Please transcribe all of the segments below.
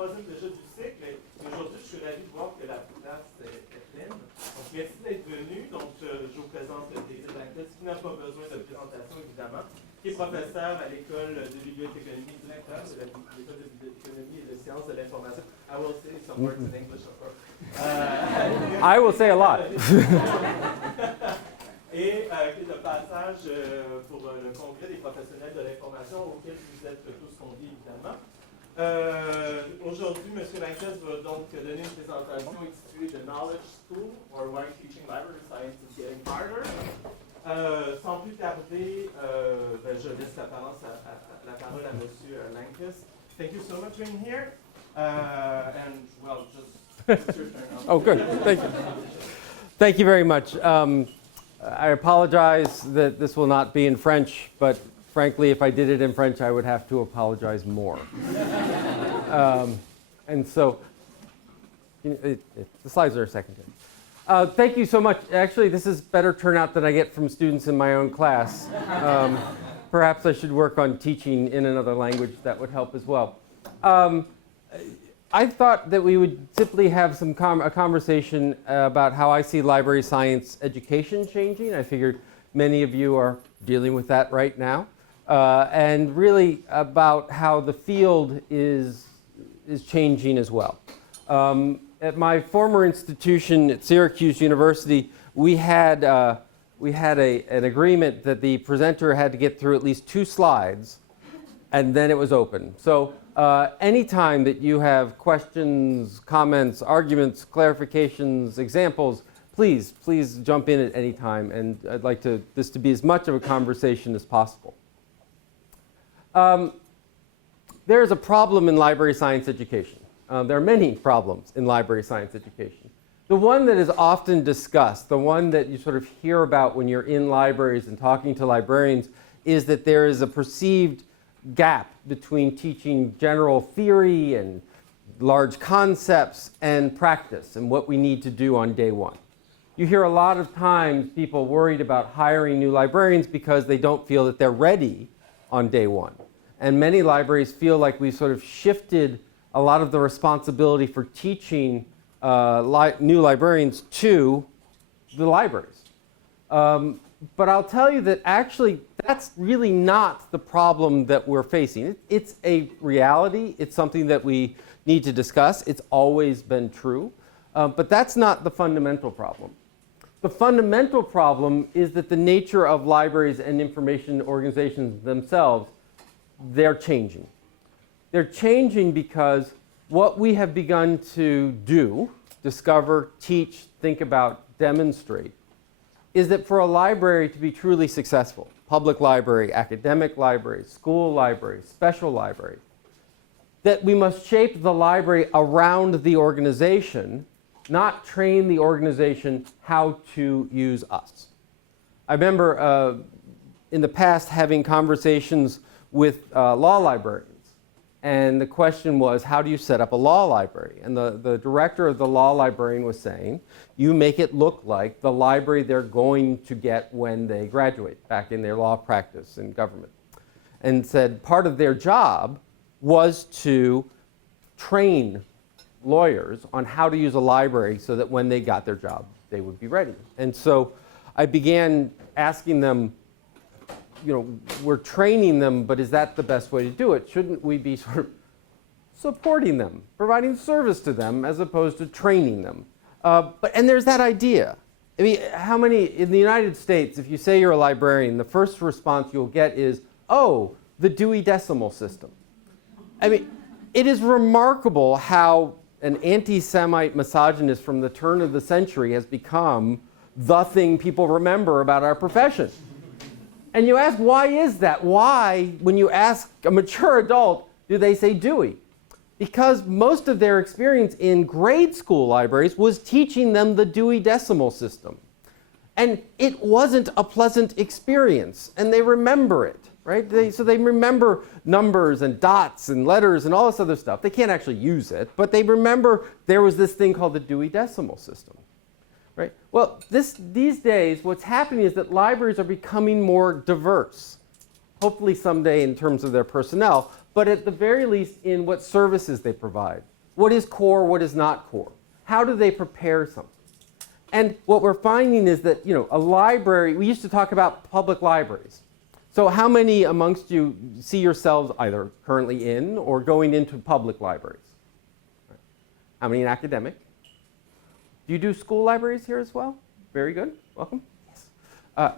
troisième déjà du cycle. Et aujourd'hui, je suis ravi de voir que la place est pleine. Donc, merci d'être venu. Donc, je vous présente Lankes, qui n'a pas besoin de présentation, évidemment, qui est professeur à l'école de bibliothéconomie, directeur de l'école de bibliothéconomie et de sciences de l'information. I will say some words in English, of course. I will say a lot. Et qui est de passage pour le congrès des professionnels de l'information auquel vous êtes tous conviés, évidemment. Aujourd'hui, M. Lankes va donc donner une présentation intitulée The Knowledge School, or Why Teaching Library Science is Getting Harder. Sans plus tarder, je laisse la parole à M. Lankes. Thank you so much for being here. And, well, just it's your turn. Oh, good. Thank you. Thank you very much. I apologize that this will not be in French, but frankly, if I did it in French, I would have to apologize more. And so, the slides are a second. Thank you so much. Actually, this is better turnout than I get from students in my own class. Perhaps I should work on teaching in another language. That would help as well. I thought that we would simply have a conversation about how I see library science education changing. I figured many of you are dealing with that right now. And really about how the field is changing as well. At my former institution at Syracuse University, we had an agreement that the presenter had to get through at least 2 slides, and then it was open. So anytime that you have questions, comments, arguments, clarifications, examples, please jump in at any time, and I'd like this to be as much of a conversation as possible. There is a problem in library science education. There are many problems in library science education. The one that is often discussed, the one that you sort of hear about when you're in libraries and talking to librarians, is that there is a perceived gap between teaching general theory and large concepts and practice and what we need to do on day one. You hear a lot of times people worried about hiring new librarians because they don't feel that they're ready on day one. And many libraries feel like we've sort of shifted a lot of the responsibility for teaching new librarians to the libraries. But I'll tell you that actually that's really not the problem that we're facing. It's a reality. It's something that we need to discuss. It's always been true. But that's not the fundamental problem. The fundamental problem is that the nature of libraries and information organizations themselves, they're changing. They're changing because what we have begun to do, discover, teach, think about, demonstrate, is that for a library to be truly successful, public library, academic library, school library, special library, that we must shape the library around the organization, not train the organization how to use us. I remember in the past having conversations with law librarians. And the question was, how do you set up a law library? And the director of the law librarian was saying, you make it look like the library they're going to get when they graduate, back in their law practice in government. And said part of their job was to train lawyers on how to use a library so that when they got their job, they would be ready. And so I began asking them, we're training them, but is that the best way to do it? Shouldn't we be sort of supporting them, providing service to them as opposed to training them? And there's that idea. I mean, how many, in the United States, if you say you're a librarian, the first response you'll get is, oh, the Dewey Decimal System. I mean, it is remarkable how an anti-Semite misogynist from the turn of the century has become the thing people remember about our profession. And you ask, why is that? Why, when you ask a mature adult, do they say Dewey? Because most of their experience in grade school libraries was teaching them the Dewey Decimal System. And it wasn't a pleasant experience, and they remember it, right? So they remember numbers and dots and letters and all this other stuff. They can't actually use it, but they remember there was this thing called the Dewey Decimal System. Right? Well, these days, what's happening is that libraries are becoming more diverse, hopefully someday in terms of their personnel, but at the very least in what services they provide. What is core, what is not core? How do they prepare something? And what we're finding is that, a library, we used to talk about public libraries. So how many amongst you see yourselves either currently in or going into public libraries? How many in academic? Do you do school libraries here as well? Very good. Welcome. Yes.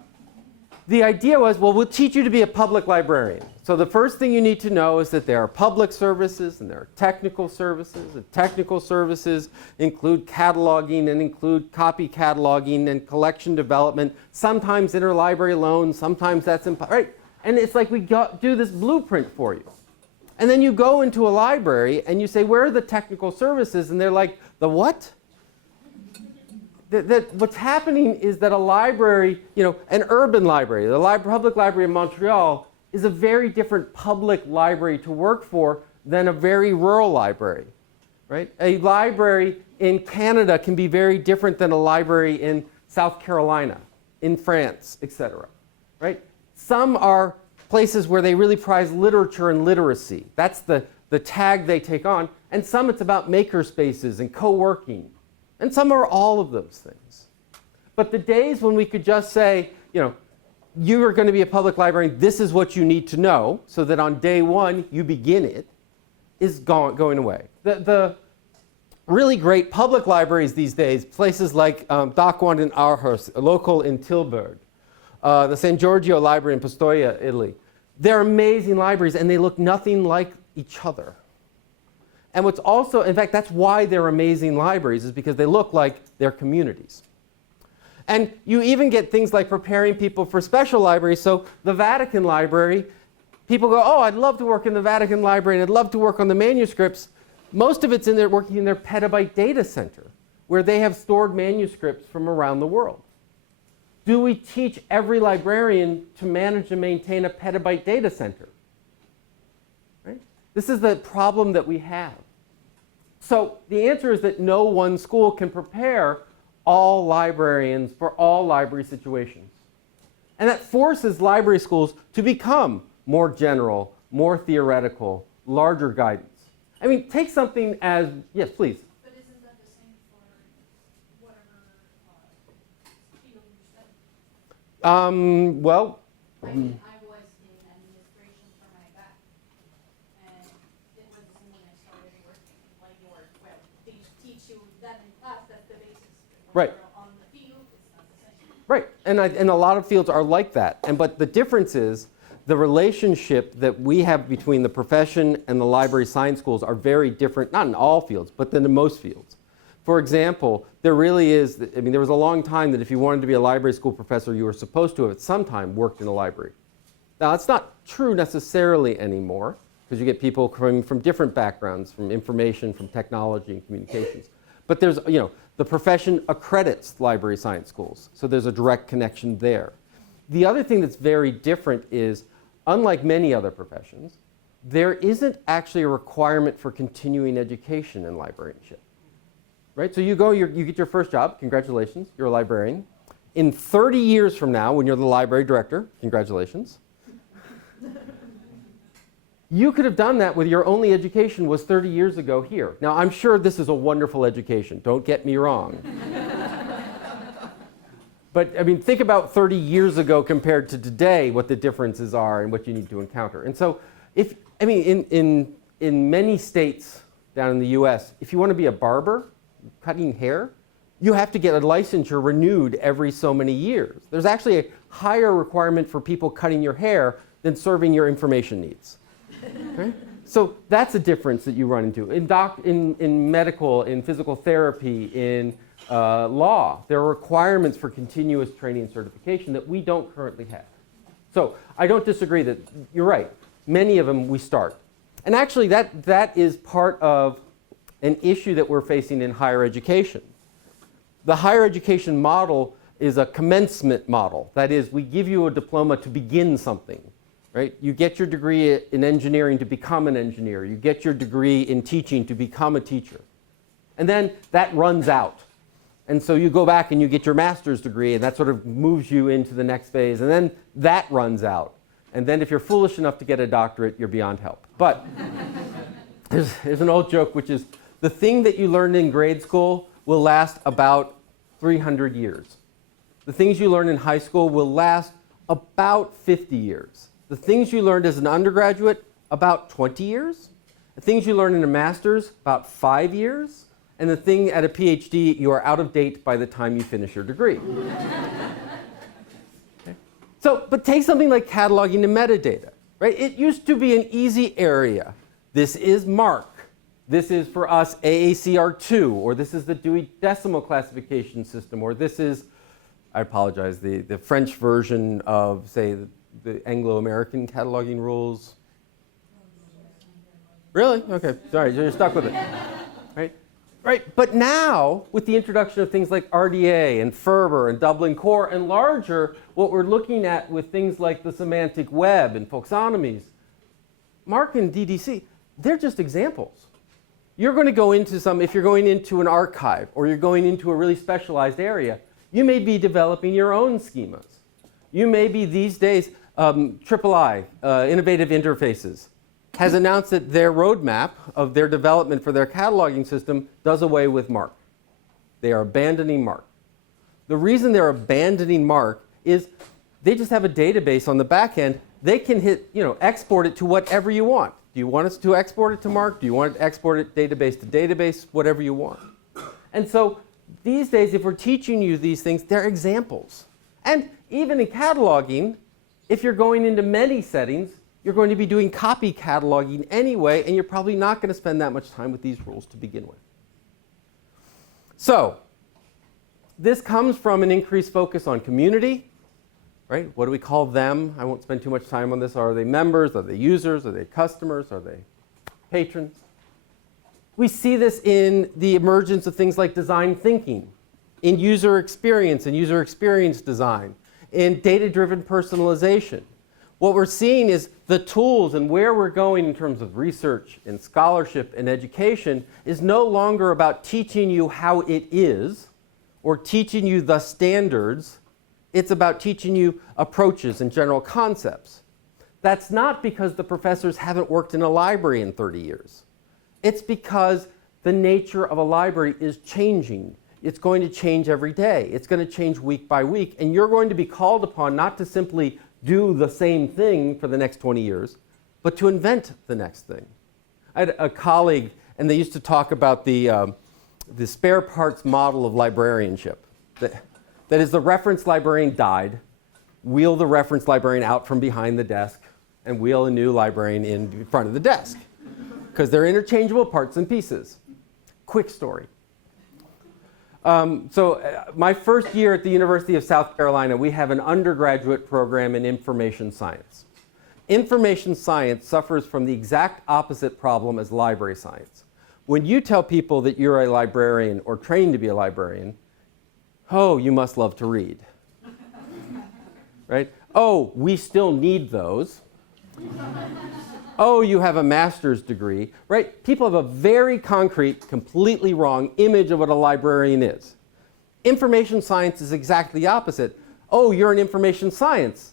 The idea was, well, we'll teach you to be a public librarian. So the first thing you need to know is that there are public services and there are technical services. And technical services include cataloging and include copy cataloging and collection development, sometimes interlibrary loans, sometimes that's right? And it's like we do this blueprint for you. And then you go into a library and you say, where are the technical services? And they're like, the what? What's happening is that a library, an urban library, the Public Library of Montreal, is a very different public library to work for than a very rural library, right? A library in Canada can be very different than a library in South Carolina, in France, etc., right? Some are places where they really prize literature and literacy. That's the tag they take on. And some it's about maker spaces and co-working. And some are all of those things. But the days when we could just say, you are going to be a public librarian, this is what you need to know, so that on day one you begin it, is going away. The really great public libraries these days, places like Dockwand in Aarhus, a local in Tilburg, the San Giorgio Library in Pistoia, Italy, they're amazing libraries and they look nothing like each other. And what's also, in fact, that's why they're amazing libraries, is because they look like they're communities. And you even get things like preparing people for special libraries. So the Vatican Library, people go, oh, I'd love to work in the Vatican Library and I'd love to work on the manuscripts. Most of it's in there working in their petabyte data center, where they have stored manuscripts from around the world. Do we teach every librarian to manage and maintain a petabyte data center? Right? This is the problem that we have. So the answer is that no one school can prepare all librarians for all library situations. And that forces library schools to become more general, more theoretical, larger guidance. I mean, take something as, yes, please. But isn't that the same for whatever field you study? Well, I mean, I was in administration for my back, and it was the same when I started working. Like they teach you that in class, that's the basis. When right. you're on the field, it's not the same. Right, and a lot of fields are like that. But the difference is the relationship that we have between the profession and the library science schools are very different, not in all fields, but in most fields. For example, there really is, there was a long time that if you wanted to be a library school professor, you were supposed to have at some time worked in a library. Now, that's not true necessarily anymore, because you get people coming from different backgrounds, from information, from technology and communications. But there's, the profession accredits library science schools, so there's a direct connection there. The other thing that's very different is, unlike many other professions, there isn't actually a requirement for continuing education in librarianship. Right? So you go, you get your first job, congratulations, you're a librarian. In 30 years from now, when you're the library director, congratulations. You could have done that with your only education was 30 years ago here. Now, I'm sure this is a wonderful education, don't get me wrong. But think about 30 years ago compared to today, what the differences are and what you need to encounter. And so, in many states down in the US, if you want to be a barber, cutting hair, you have to get a licensure renewed every so many years. There's actually a higher requirement for people cutting your hair than serving your information needs. Okay? So that's a difference that you run into. In medical, in physical therapy, in law, there are requirements for continuous training and certification that we don't currently have. So I don't disagree that you're right. Many of them we start. And actually that is part of an issue that we're facing in higher education. The higher education model is a commencement model. That is, we give you a diploma to begin something. Right? You get your degree in engineering to become an engineer. You get your degree in teaching to become a teacher. And then that runs out. And so you go back and you get your master's degree, and that sort of moves you into the next phase. And then that runs out. And then if you're foolish enough to get a doctorate, you're beyond help. But there's an old joke, which is the thing that you learned in grade school will last about 300 years. The things you learn in high school will last about 50 years. The things you learned as an undergraduate, about 20 years. The things you learn in a master's, about 5 years. And the thing at a PhD, you are out of date by the time you finish your degree. Okay. So, but take something like cataloging the metadata, right? It used to be an easy area. This is MARC. This is, for us, AACR2, or this is the Dewey Decimal Classification System, or this is, I apologize, the French version of, say, the Anglo-American cataloging rules. Really? Okay, sorry, you're stuck with it. Right? Right, but now, with the introduction of things like RDA and Ferber and Dublin Core, and larger, what we're looking at with things like the semantic web and folksonomies, MARC and DDC, they're just examples. You're going to go into if you're going into an archive, or you're going into a really specialized area, you may be developing your own schemas. You may be, these days, III, Innovative Interfaces, has announced that their roadmap of their development for their cataloging system does away with MARC. They are abandoning MARC. The reason they're abandoning MARC is they just have a database on the back end. They can export it to whatever you want. Do you want us to export it to MARC? Do you want to export it database to database? Whatever you want. And so these days, if we're teaching you these things, they're examples. And even in cataloging, if you're going into many settings, you're going to be doing copy cataloging anyway, and you're probably not going to spend that much time with these rules to begin with. So this comes from an increased focus on community, right? What do we call them? I won't spend too much time on this. Are they members? Are they users? Are they customers? Are they patrons? We see this in the emergence of things like design thinking, in user experience and user experience design, in data-driven personalization. What we're seeing is the tools and where we're going in terms of research and scholarship and education is no longer about teaching you how it is or teaching you the standards. It's about teaching you approaches and general concepts. That's not because the professors haven't worked in a library in 30 years. It's because the nature of a library is changing. It's going to change every day. It's going to change week by week. And you're going to be called upon not to simply do the same thing for the next 20 years, but to invent the next thing. I had a colleague, and they used to talk about the spare parts model of librarianship. That is, the reference librarian died, wheel the reference librarian out from behind the desk, and wheel a new librarian in front of the desk, because they're interchangeable parts and pieces. Quick story. My first year at the University of South Carolina, we have an undergraduate program in information science. Information science suffers from the exact opposite problem as library science. When you tell people that you're a librarian or trained to be a librarian, oh, you must love to read. Right? Oh, we still need those. Oh, you have a master's degree, right? People have a very concrete, completely wrong image of what a librarian is. Information science is exactly the opposite. Oh, you're in information science.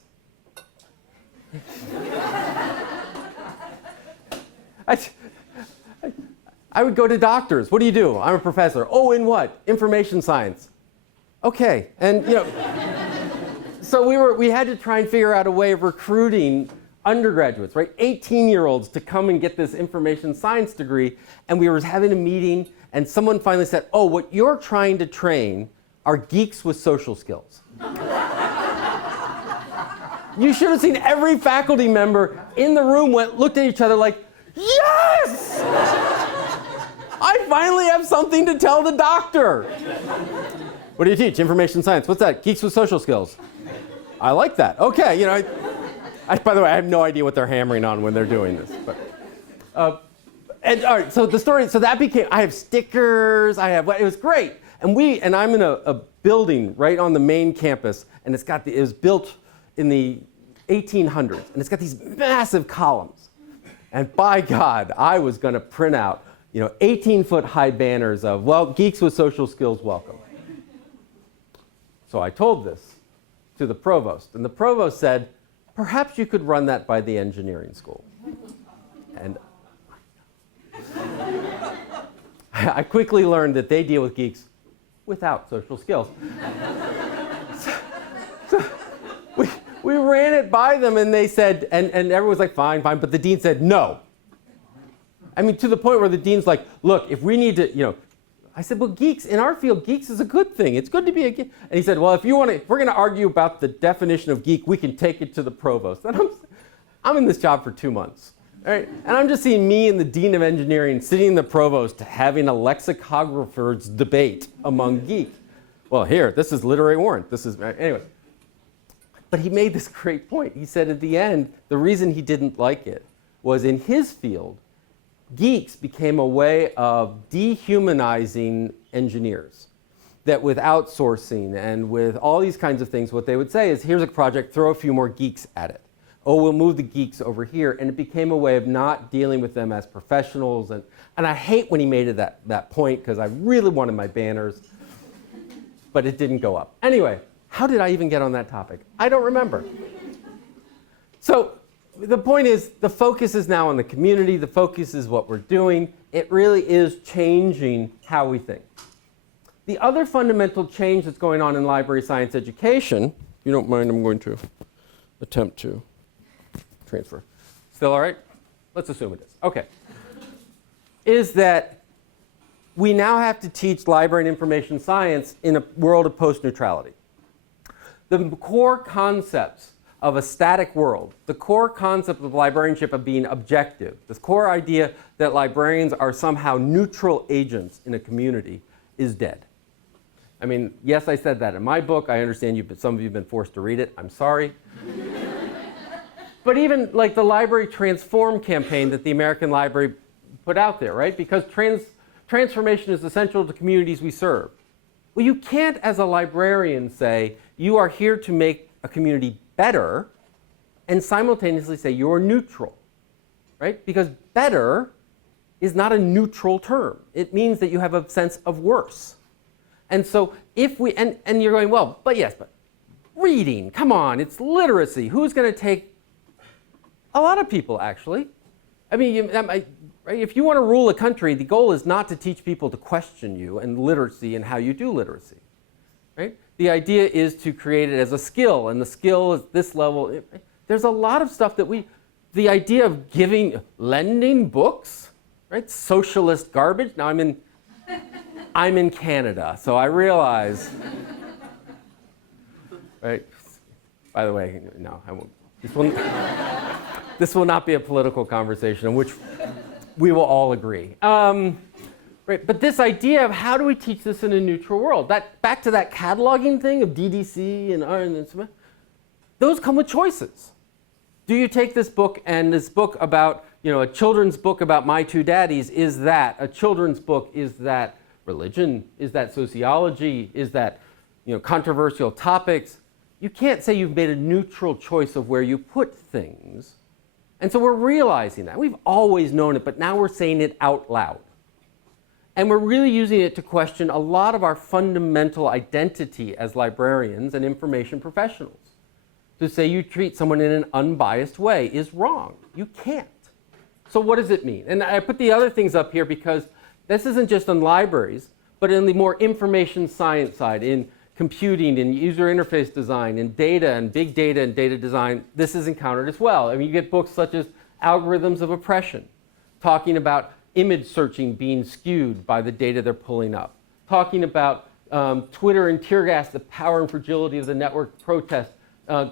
I would go to doctors. What do you do? I'm a professor. Oh, in what? Information science. Okay, and so we had to try and figure out a way of recruiting undergraduates, right? 18-year-olds to come and get this information science degree, and we were having a meeting, and someone finally said, oh, what you're trying to train are geeks with social skills. You should have seen every faculty member in the room looked at each other like, yes! I finally have something to tell the doctor. What do you teach? Information science. What's that? Geeks with social skills. I like that. Okay, by the way, I have no idea what they're hammering on when they're doing this. But, and all right, so the story, so that became, I have stickers, it was great. And I'm in a building right on the main campus, and it was built in the 1800s, and it's got these massive columns. And by God, I was going to print out, 18-foot high banners of, well, geeks with social skills, welcome. So I told this to the provost, and the provost said, perhaps you could run that by the engineering school. And I quickly learned that they deal with geeks without social skills. So we ran it by them, and they said, and everyone was like, fine, fine, but the dean said no. I mean, to the point where the dean's like, look, if we need to, I said, well, geeks, in our field, geeks is a good thing. It's good to be a geek. And he said, well, if we're going to argue about the definition of geek, we can take it to the provost. And I'm in this job for 2 months. All right? And I'm just seeing me and the dean of engineering sitting in the provost having a lexicographer's debate among geeks. Well, here, this is literary warrant. This is, anyway. But he made this great point. He said at the end, the reason he didn't like it was in his field, geeks became a way of dehumanizing engineers. That with outsourcing and with all these kinds of things, what they would say is, here's a project, throw a few more geeks at it. Oh, we'll move the geeks over here. And it became a way of not dealing with them as professionals. And I hate when he made it that point, because I really wanted my banners. But it didn't go up. Anyway, how did I even get on that topic? I don't remember. So the point is, the focus is now on the community. The focus is what we're doing. It really is changing how we think. The other fundamental change that's going on in library science education, if you don't mind, I'm going to attempt to transfer. Still all right? Let's assume it is. Okay. Is that we now have to teach library and information science in a world of post-neutrality. The core concepts of a static world, the core concept of librarianship of being objective, this core idea that librarians are somehow neutral agents in a community is dead. I mean, yes, I said that in my book. I understand some of you have been forced to read it. I'm sorry. But even like the Library Transform campaign that the American Library put out there, right? Because transformation is essential to communities we serve. Well, you can't, as a librarian, say, you are here to make a community better, and simultaneously say you're neutral, right? Because better is not a neutral term. It means that you have a sense of worse. And so if we, and you're going, well, but yes, but reading, come on, it's literacy. Who's going to take? A lot of people, actually. I mean, right? If you want to rule a country, the goal is not to teach people to question you and literacy and how you do literacy, right? The idea is to create it as a skill, and the skill is this level. There's a lot of stuff that the idea of lending books, right? Socialist garbage. Now I'm in Canada, so I realize, right? By the way, no, I won't. This will not be a political conversation in which we will all agree. Right, but this idea of how do we teach this in a neutral world? Back to that cataloging thing of DDC and those come with choices. Do you take this book and this book about, a children's book about my two daddies, is that a children's book? Is that religion? Is that sociology? Is that, controversial topics? You can't say you've made a neutral choice of where you put things. And so we're realizing that. We've always known it, but now we're saying it out loud. And we're really using it to question a lot of our fundamental identity as librarians and information professionals. To say you treat someone in an unbiased way is wrong. You can't. So what does it mean? And I put the other things up here because this isn't just on libraries, but in the more information science side, in computing and user interface design and data and big data and data design, this is encountered as well. I mean, you get books such as Algorithms of Oppression, talking about image searching being skewed by the data they're pulling up, talking about Twitter and tear gas, the power and fragility of the network protest,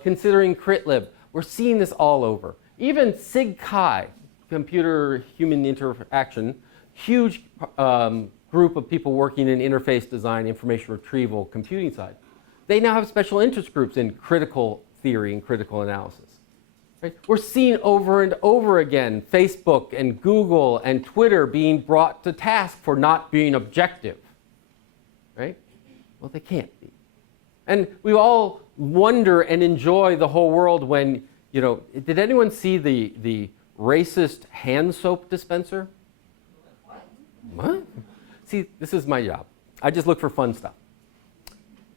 considering CritLib. We're seeing this all over. Even SIG-Chi, computer-human interaction, huge group of people working in interface design, information retrieval, computing side. They now have special interest groups in critical theory and critical analysis. Right? We're seeing over and over again Facebook and Google and Twitter being brought to task for not being objective. Right? Well, they can't be. And we all wonder and enjoy the whole world when, did anyone see the racist hand soap dispenser? What? See, this is my job. I just look for fun stuff.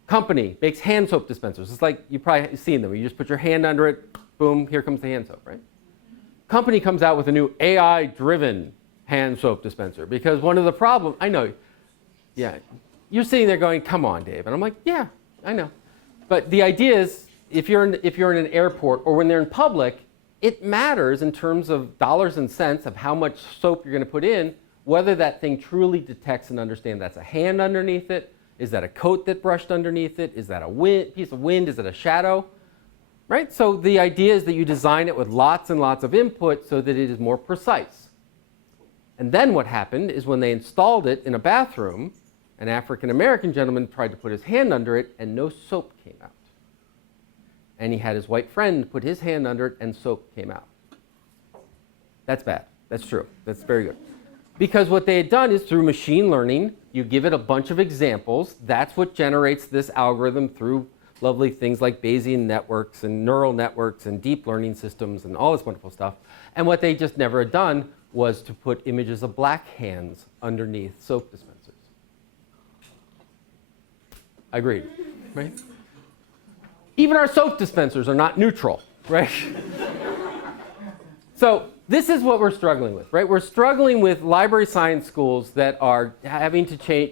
Company makes hand soap dispensers. It's like you've probably seen them. You just put your hand under it, boom, here comes the hand soap, right? Company comes out with a new AI-driven hand soap dispenser because one of the problems, I know, yeah, you're sitting there going, come on, Dave. And I'm like, yeah, I know. But the idea is, if you're in an airport or when they're in public, it matters in terms of dollars and cents of how much soap you're going to put in, whether that thing truly detects and understands that's a hand underneath it. Is that a coat that brushed underneath it? Is that a piece of wind? Is it a shadow? Right? So the idea is that you design it with lots and lots of input so that it is more precise. And then what happened is when they installed it in a bathroom, an African-American gentleman tried to put his hand under it and no soap came out. And he had his white friend put his hand under it and soap came out. That's bad. That's true. That's very good. Because what they had done is through machine learning, you give it a bunch of examples. That's what generates this algorithm through lovely things like Bayesian networks and neural networks and deep learning systems and all this wonderful stuff. And what they just never had done was to put images of black hands underneath soap dispensers. Agreed, right? Even our soap dispensers are not neutral, right? So this is what we're struggling with, right? We're struggling with library science schools that are having to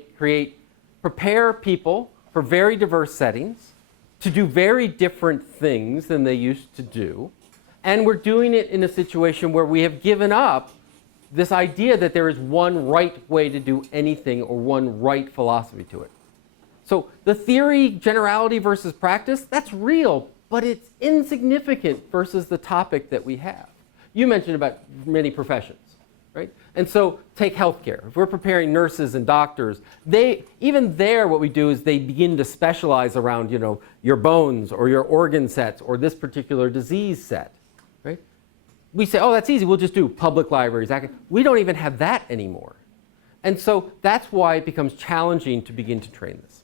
prepare people for very diverse settings, to do very different things than they used to do. And we're doing it in a situation where we have given up this idea that there is one right way to do anything or one right philosophy to it. So the theory, generality versus practice, that's real, but it's insignificant versus the topic that we have. You mentioned about many professions, right? And so take healthcare. If we're preparing nurses and doctors, even there what we do is they begin to specialize around, your bones or your organ sets or this particular disease set, right? We say, oh, that's easy. We'll just do public libraries. We don't even have that anymore. And so that's why it becomes challenging to begin to train this.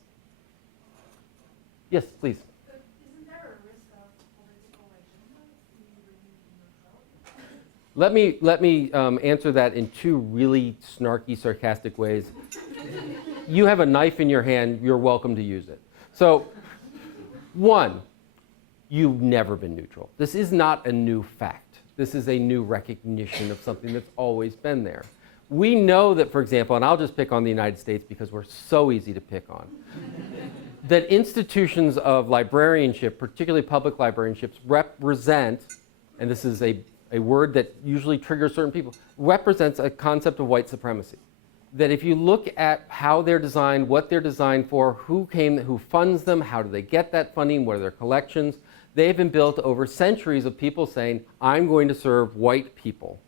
Yes, please. But isn't there a risk of political agenda? Let me answer that in two really snarky, sarcastic ways. You have a knife in your hand, you're welcome to use it. So, one, you've never been neutral. This is not a new fact. This is a new recognition of something that's always been there. We know that, for example, and I'll just pick on the United States because we're so easy to pick on, that institutions of librarianship, particularly public librarianships, represent, and this is a word that usually triggers certain people, represents a concept of white supremacy. That if you look at how they're designed, what they're designed for, who funds them, how do they get that funding, what are their collections, they've been built over centuries of people saying, I'm going to serve white people.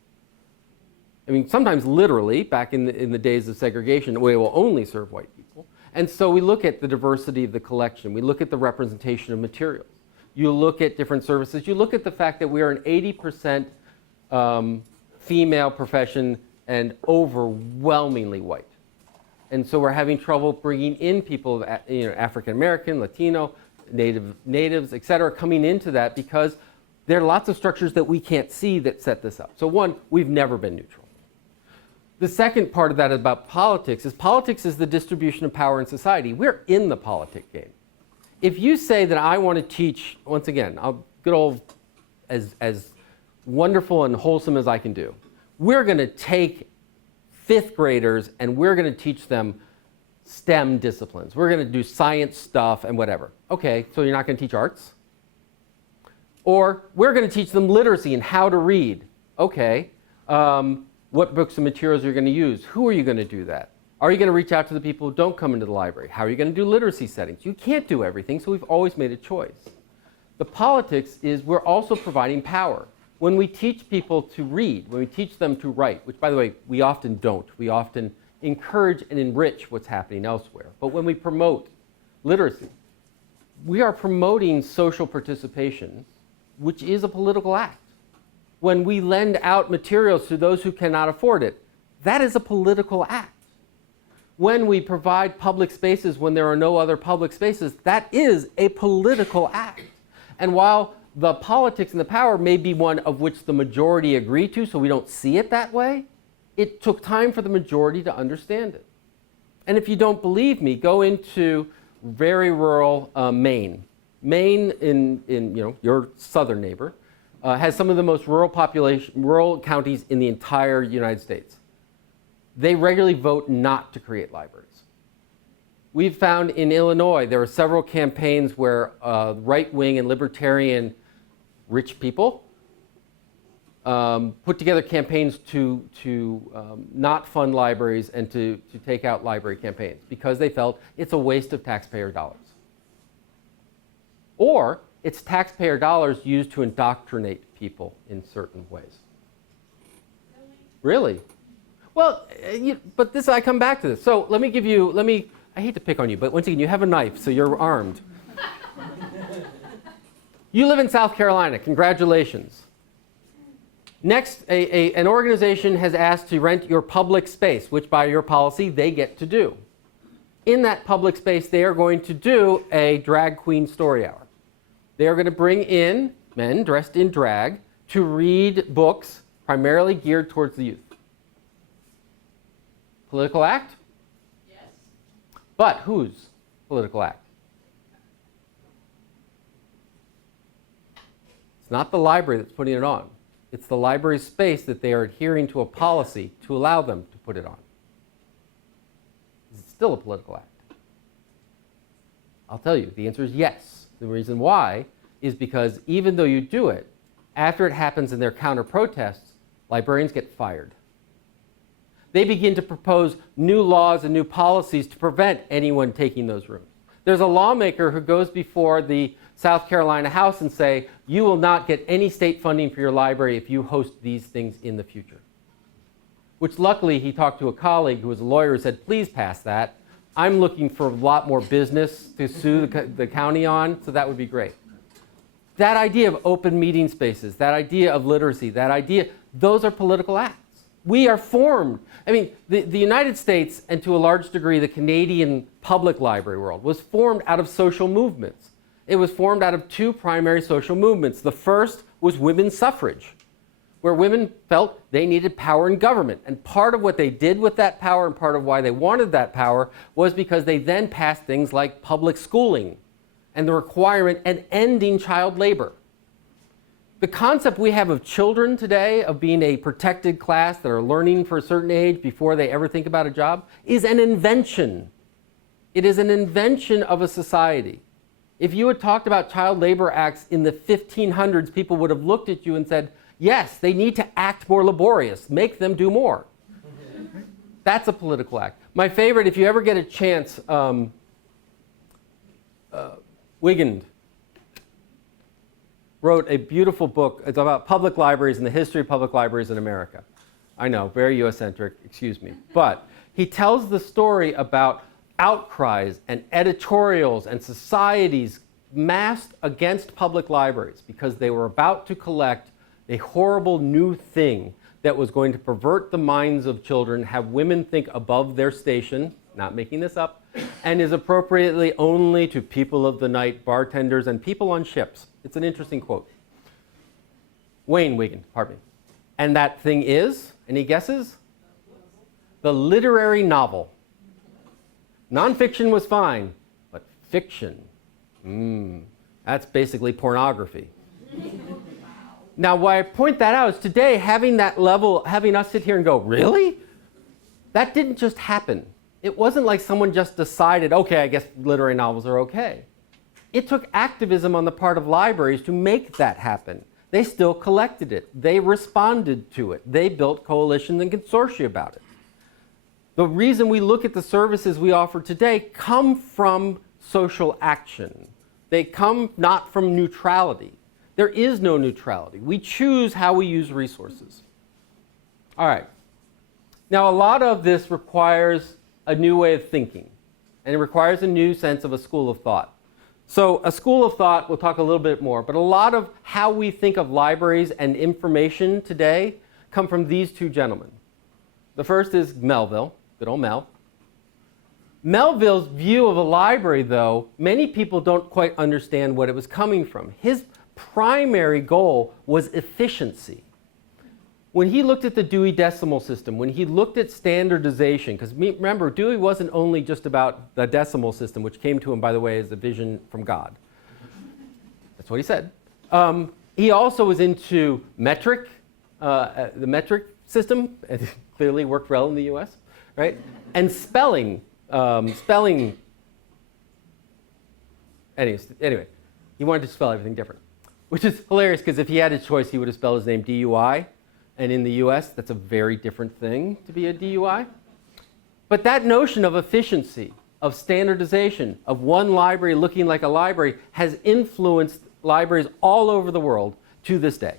I mean, sometimes literally, back in the days of segregation, we will only serve white people. And so we look at the diversity of the collection. We look at the representation of materials. You look at different services. You look at the fact that we are an 80% female profession and overwhelmingly white. And so we're having trouble bringing in people, African American, Latino, natives, et cetera, coming into that because there are lots of structures that we can't see that set this up. So one, we've never been neutral. The second part of that about politics is the distribution of power in society. We're in the politic game. If you say that I want to teach, once again, good old, as wonderful and wholesome as I can do, we're going to take fifth graders and we're going to teach them STEM disciplines. We're going to do science stuff and whatever. Okay, so you're not going to teach arts? Or we're going to teach them literacy and how to read. Okay. What books and materials are you going to use? Who are you going to do that? Are you going to reach out to the people who don't come into the library? How are you going to do literacy settings? You can't do everything, so we've always made a choice. The politics is we're also providing power. When we teach people to read, when we teach them to write, which by the way, we often don't. We often encourage and enrich what's happening elsewhere. But when we promote literacy, we are promoting social participation, which is a political act. When we lend out materials to those who cannot afford it, that is a political act. When we provide public spaces when there are no other public spaces, that is a political act. And while the politics and the power may be one of which the majority agree to, so we don't see it that way, it took time for the majority to understand it. And if you don't believe me, go into very rural Maine. Maine, in your southern neighbor, has some of the most rural counties in the entire United States. They regularly vote not to create libraries. We've found in Illinois, there were several campaigns where right-wing and libertarian rich people put together campaigns to not fund libraries and to take out library campaigns because they felt it's a waste of taxpayer dollars. Or it's taxpayer dollars used to indoctrinate people in certain ways. Really? Well, but this, I come back to this. So let me give you, I hate to pick on you, but once again, you have a knife, so you're armed. You live in South Carolina, congratulations. Next, an organization has asked to rent your public space, which by your policy, they get to do. In that public space, they are going to do a drag queen story hour. They are going to bring in men dressed in drag to read books primarily geared towards the youth. Political act? Yes. But whose political act? It's not the library that's putting it on. It's the library's space that they are adhering to a policy to allow them to put it on. Is it still a political act? I'll tell you, the answer is yes. The reason why is because even though you do it, after it happens in their counter-protests, librarians get fired. They begin to propose new laws and new policies to prevent anyone taking those rooms. There's a lawmaker who goes before the South Carolina House and say, you will not get any state funding for your library if you host these things in the future. Which luckily he talked to a colleague who was a lawyer who said, please pass that. I'm looking for a lot more business to sue the county on, so that would be great. That idea of open meeting spaces, that idea of literacy, that idea, those are political acts. We are formed. I mean, the United States, and to a large degree the Canadian public library world, was formed out of social movements. It was formed out of two primary social movements. The first was women's suffrage, where women felt they needed power in government. And part of what they did with that power and part of why they wanted that power was because they then passed things like public schooling and the requirement and ending child labor. The concept we have of children today, of being a protected class that are learning for a certain age before they ever think about a job, is an invention. It is an invention of a society. If you had talked about child labor acts in the 1500s, people would have looked at you and said, yes, they need to act more laborious. Make them do more. That's a political act. My favorite, if you ever get a chance, Wiegand wrote a beautiful book. It's about public libraries and the history of public libraries in America. I know, very US-centric, excuse me. But he tells the story about outcries and editorials and societies massed against public libraries because they were about to collect a horrible new thing that was going to pervert the minds of children, have women think above their station, not making this up, and is appropriately only to people of the night, bartenders, and people on ships. It's an interesting quote. Wayne Wiegand, pardon me. And that thing is, any guesses? The literary novel. Nonfiction was fine, but fiction, that's basically pornography. Now, why I point that out is today, having that level, having us sit here and go, really? That didn't just happen. It wasn't like someone just decided, okay, I guess literary novels are okay. It took activism on the part of libraries to make that happen. They still collected it. They responded to it. They built coalitions and consortia about it. The reason we look at the services we offer today come from social action. They come not from neutrality. There is no neutrality. We choose how we use resources. All right. Now, a lot of this requires a new way of thinking, and it requires a new sense of a school of thought. So a school of thought, we'll talk a little bit more, but a lot of how we think of libraries and information today come from these two gentlemen. The first is Melville, good old Mel. Melville's view of a library, though, many people don't quite understand what it was coming from. His primary goal was efficiency. When he looked at the Dewey Decimal System, when he looked at standardization, because remember, Dewey wasn't only just about the decimal system, which came to him, by the way, as a vision from God. That's what he said. He also was into metric, the metric system, and it clearly worked well in the US, right? And spelling. Anyway, he wanted to spell everything different, which is hilarious because if he had his choice, he would have spelled his name DUI. And in the US, that's a very different thing to be a DUI. But that notion of efficiency, of standardization, of one library looking like a library has influenced libraries all over the world to this day.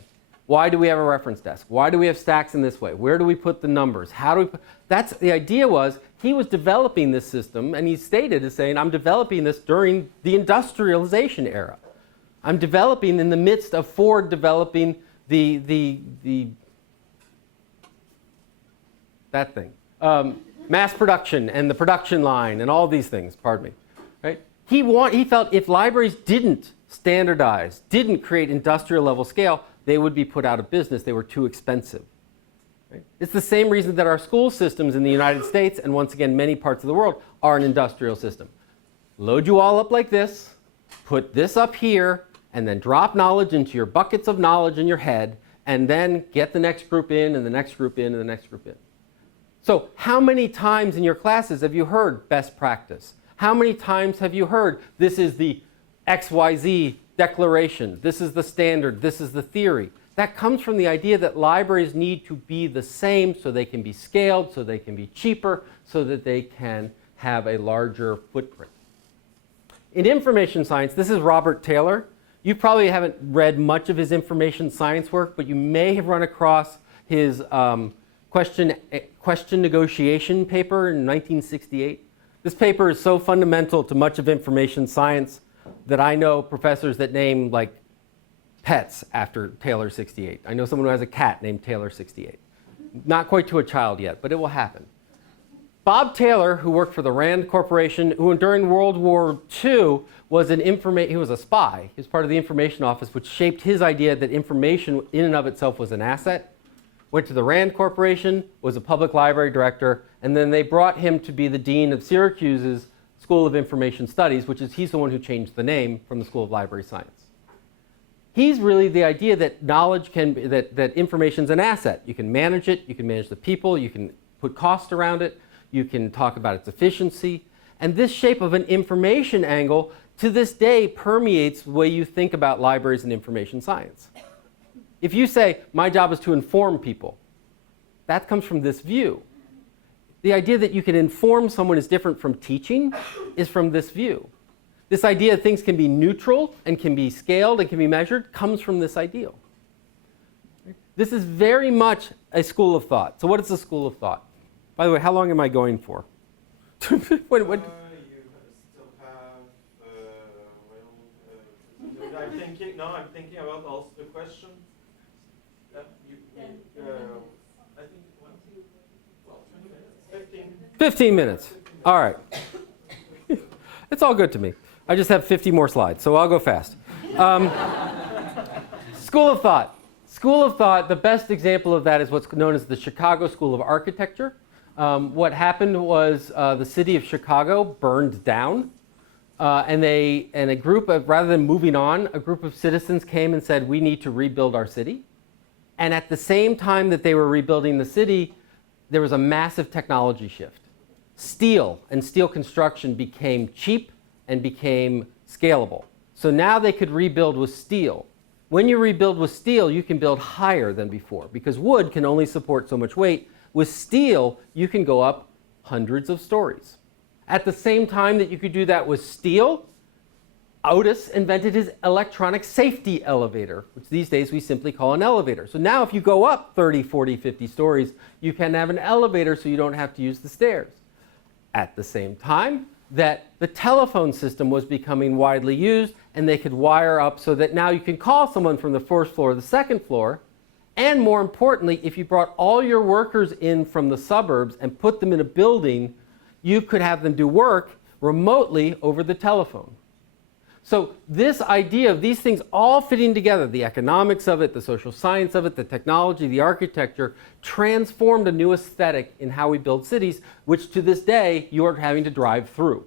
Why do we have a reference desk? Why do we have stacks in this way? Where do we put the numbers? How do we put... That's the idea was he was developing this system, and he stated as saying, I'm developing this during the industrialization era. I'm developing in the midst of Ford developing that thing. Mass production and the production line and all these things, pardon me. Right? He felt if libraries didn't standardize, didn't create industrial level scale, they would be put out of business. They were too expensive. Right? It's the same reason that our school systems in the United States and once again many parts of the world are an industrial system. Load you all up like this, put this up here, and then drop knowledge into your buckets of knowledge in your head, and then get the next group in and the next group in and the next group in. So how many times in your classes have you heard best practice? How many times have you heard this is the XYZ declaration, this is the standard, this is the theory? That comes from the idea that libraries need to be the same so they can be scaled, so they can be cheaper, so that they can have a larger footprint. In information science, this is Robert Taylor. You probably haven't read much of his information science work, but you may have run across his question negotiation paper in 1968. This paper is so fundamental to much of information science that I know professors that name like pets after Taylor 68. I know someone who has a cat named Taylor 68. Not quite to a child yet, but it will happen. Bob Taylor, who worked for the Rand Corporation, who during World War II was he was a spy. He was part of the information office, which shaped his idea that information in and of itself was an asset. Went to the Rand Corporation, was a public library director, and then they brought him to be the dean of Syracuse's School of Information Studies, he's the one who changed the name from the School of Library Science. He's really the idea that knowledge that information's an asset. You can manage it, you can manage the people, you can put cost around it, you can talk about its efficiency. And this shape of an information angle to this day permeates the way you think about libraries and information science. If you say, my job is to inform people, that comes from this view. The idea that you can inform someone is different from teaching is from this view. This idea that things can be neutral and can be scaled and can be measured comes from this ideal. This is very much a school of thought. So what is a school of thought? By the way, how long am I going for? You still have, I'm thinking about also the question. I think 20 minutes, 15 minutes. All right. It's all good to me. I just have 50 more slides, so I'll go fast. School of thought. School of thought, the best example of that is what's known as the Chicago School of Architecture. What happened was the city of Chicago burned down, and a group of, rather than moving on, a group of citizens came and said, we need to rebuild our city. And at the same time that they were rebuilding the city, there was a massive technology shift. Steel and steel construction became cheap and became scalable. So now they could rebuild with steel. When you rebuild with steel, you can build higher than before because wood can only support so much weight. With steel, you can go up hundreds of stories. At the same time that you could do that with steel, Otis invented his electronic safety elevator, which these days we simply call an elevator. So now if you go up 30, 40, 50 stories, you can have an elevator so you don't have to use the stairs. At the same time that the telephone system was becoming widely used and they could wire up so that now you can call someone from the first floor or the second floor. And more importantly, if you brought all your workers in from the suburbs and put them in a building, you could have them do work remotely over the telephone. So this idea of these things all fitting together, the economics of it, the social science of it, the technology, the architecture, transformed a new aesthetic in how we build cities, which to this day you are having to drive through,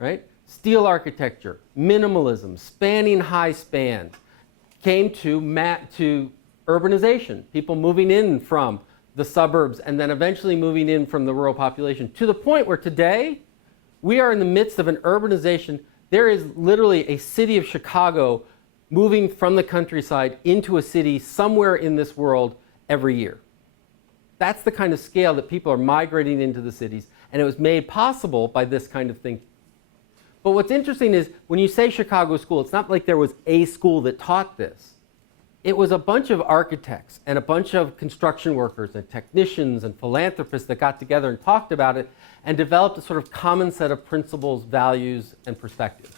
right? Steel architecture, minimalism, spanning high span, came to urbanization, people moving in from the suburbs and then eventually moving in from the rural population, to the point where today we are in the midst of an urbanization. There is literally a city of Chicago moving from the countryside into a city somewhere in this world every year. That's the kind of scale that people are migrating into the cities, and it was made possible by this kind of thinking. But what's interesting is when you say Chicago school, it's not like there was a school that taught this. It was a bunch of architects and a bunch of construction workers and technicians and philanthropists that got together and talked about it and developed a sort of common set of principles, values, and perspectives.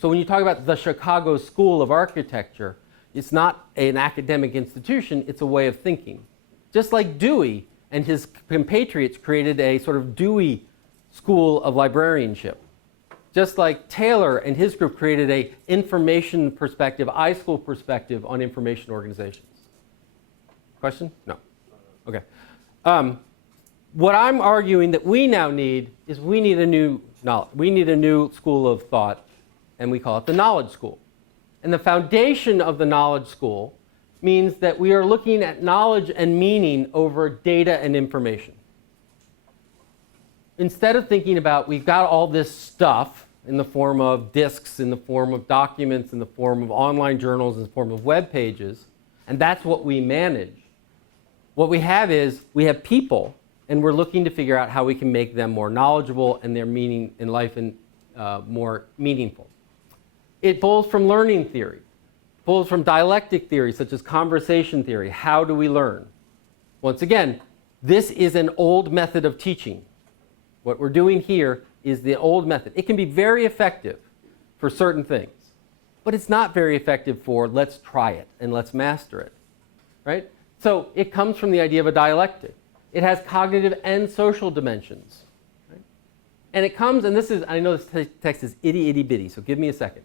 So when you talk about the Chicago School of Architecture, it's not an academic institution, it's a way of thinking. Just like Dewey and his compatriots created a sort of Dewey School of Librarianship. Just like Taylor and his group created a information perspective, iSchool perspective on information organizations. Question? No. Okay. What I'm arguing that we now need is we need a new knowledge. We need a new school of thought, and we call it the knowledge school. And the foundation of the knowledge school means that we are looking at knowledge and meaning over data and information. Instead of thinking about we've got all this stuff in the form of disks, in the form of documents, in the form of online journals, in the form of web pages, and that's what we manage. What we have is we have people, and we're looking to figure out how we can make them more knowledgeable and their meaning in life and more meaningful. It pulls from learning theory, pulls from dialectic theory such as conversation theory. How do we learn? Once again, this is an old method of teaching. What we're doing here is the old method. It can be very effective for certain things, but it's not very effective for let's try it and let's master it, right? So it comes from the idea of a dialectic. It has cognitive and social dimensions, right? And it comes, and this is, I know this text is itty, itty, bitty, so give me a second.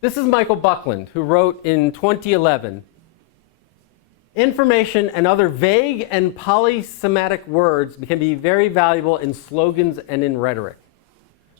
This is Michael Buckland, who wrote in 2011, information and other vague and polysematic words can be very valuable in slogans and in rhetoric.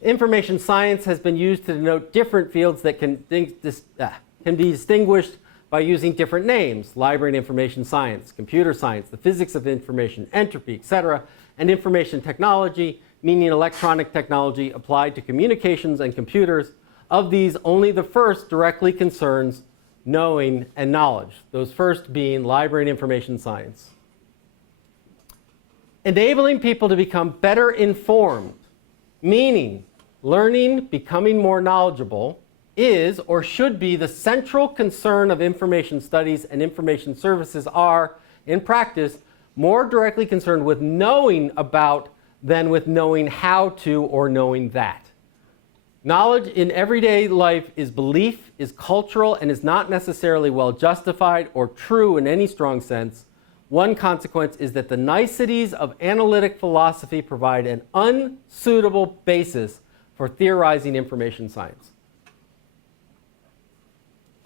Information science has been used to denote different fields that can be distinguished by using different names: library and information science, computer science, the physics of information, entropy, etc., and information technology, meaning electronic technology applied to communications and computers. Of these, only the first directly concerns knowing and knowledge, those first being library and information science. Enabling people to become better informed, meaning learning, becoming more knowledgeable, is or should be the central concern of information studies, and information services are, in practice, more directly concerned with knowing about than with knowing how to or knowing that. Knowledge in everyday life is belief, is cultural, and is not necessarily well justified or true in any strong sense. One consequence is that the niceties of analytic philosophy provide an unsuitable basis for theorizing information science.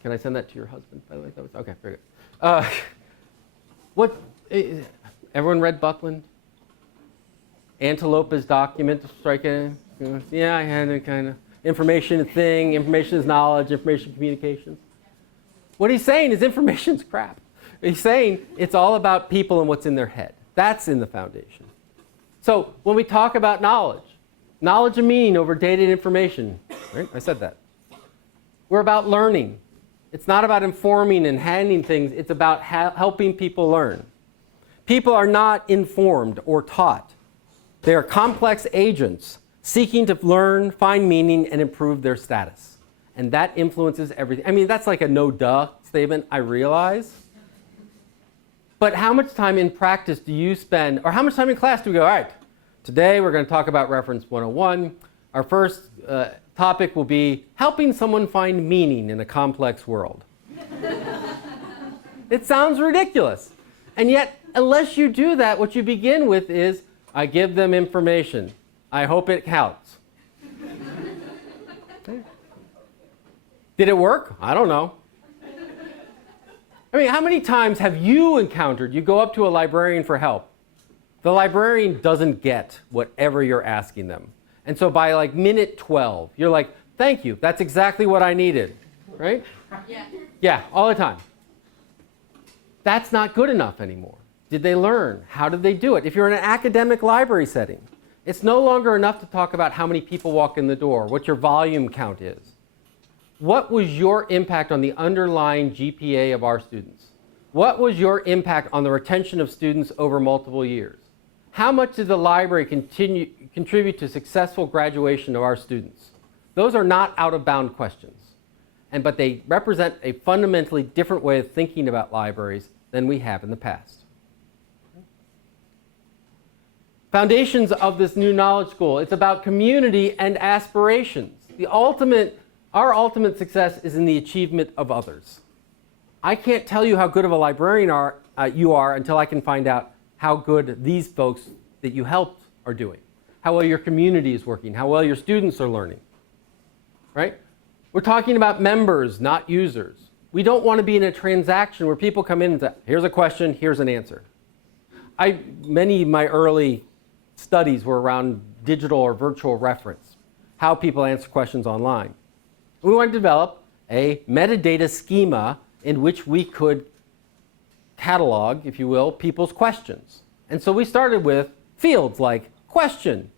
Can I send that to your husband, by the way? That was, okay, very good. Everyone read Buckland? Antelope's document, striking. Yeah, I had a kind of information thing. Information is knowledge. Information communications. What he's saying is information's crap. He's saying it's all about people and what's in their head. That's in the foundation. So when we talk about knowledge and meaning over data and information, right? I said that. We're about learning. It's not about informing and handing things. It's about helping people learn. People are not informed or taught. They are complex agents seeking to learn, find meaning, and improve their status. And that influences everything. I mean, that's like a no-duh statement, I realize. But how much time in practice do you spend, or how much time in class do we go, all right, today we're going to talk about Reference 101. Our first topic will be helping someone find meaning in a complex world. It sounds ridiculous. And yet, unless you do that, what you begin with is, I give them information. I hope it counts. Did it work? I don't know. I mean, how many times have you encountered, you go up to a librarian for help. The librarian doesn't get whatever you're asking them. And so by like minute 12, you're like, thank you, that's exactly what I needed, right? Yeah. Yeah, all the time. That's not good enough anymore. Did they learn? How did they do it? If you're in an academic library setting, it's no longer enough to talk about how many people walk in the door, what your volume count is. What was your impact on the underlying GPA of our students? What was your impact on the retention of students over multiple years? How much did the library contribute to successful graduation of our students? Those are not out-of-bound questions, but they represent a fundamentally different way of thinking about libraries than we have in the past. Foundations of this new knowledge school. It's about community and aspirations. Our ultimate success is in the achievement of others. I can't tell you how good of a librarian you are until I can find out how good these folks that you helped are doing, how well your community is working, how well your students are learning, right? We're talking about members, not users. We don't want to be in a transaction where people come in and say, here's a question, here's an answer. Many of my early studies were around digital or virtual reference, how people answer questions online. We want to develop a metadata schema in which we could catalog, if you will, people's questions. And so we started with fields like question,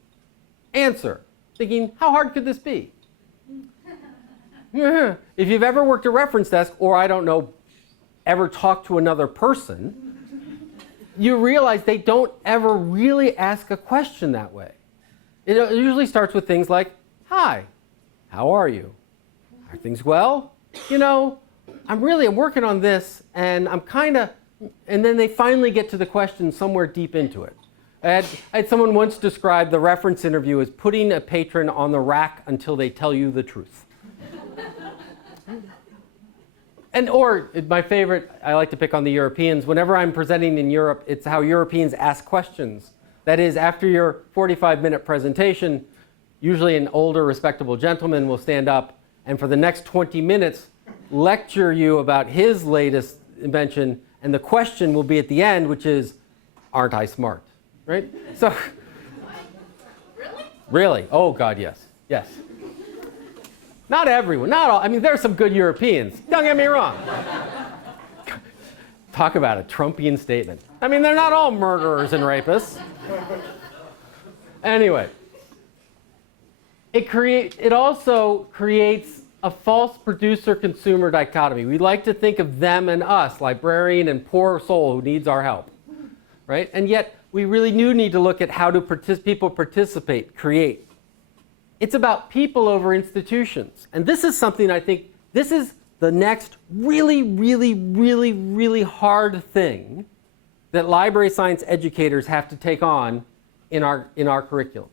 answer, thinking, how hard could this be? If you've ever worked a reference desk, or I don't know, ever talked to another person, you realize they don't ever really ask a question that way. It usually starts with things like, hi, how are you? Are things well? You know, I'm working on this, and and then they finally get to the question somewhere deep into it. I had someone once describe the reference interview as putting a patron on the rack until they tell you the truth. Or my favorite, I like to pick on the Europeans. Whenever I'm presenting in Europe, it's how Europeans ask questions. That is, after your 45-minute presentation, usually an older, respectable gentleman will stand up and for the next 20 minutes lecture you about his latest invention, and the question will be at the end, which is, aren't I smart? Right? So, Really? Really? Oh God, yes. Yes. Not everyone, not all. I mean, there are some good Europeans. Don't get me wrong. Talk about a Trumpian statement. I mean, they're not all murderers and rapists. Anyway, it also creates a false producer-consumer dichotomy. We like to think of them and us, librarian and poor soul who needs our help, right? And yet, we really do need to look at how do people participate, create. It's about people over institutions. And this is something I think, this is the next really, really, really, really hard thing that library science educators have to take on in our curriculum.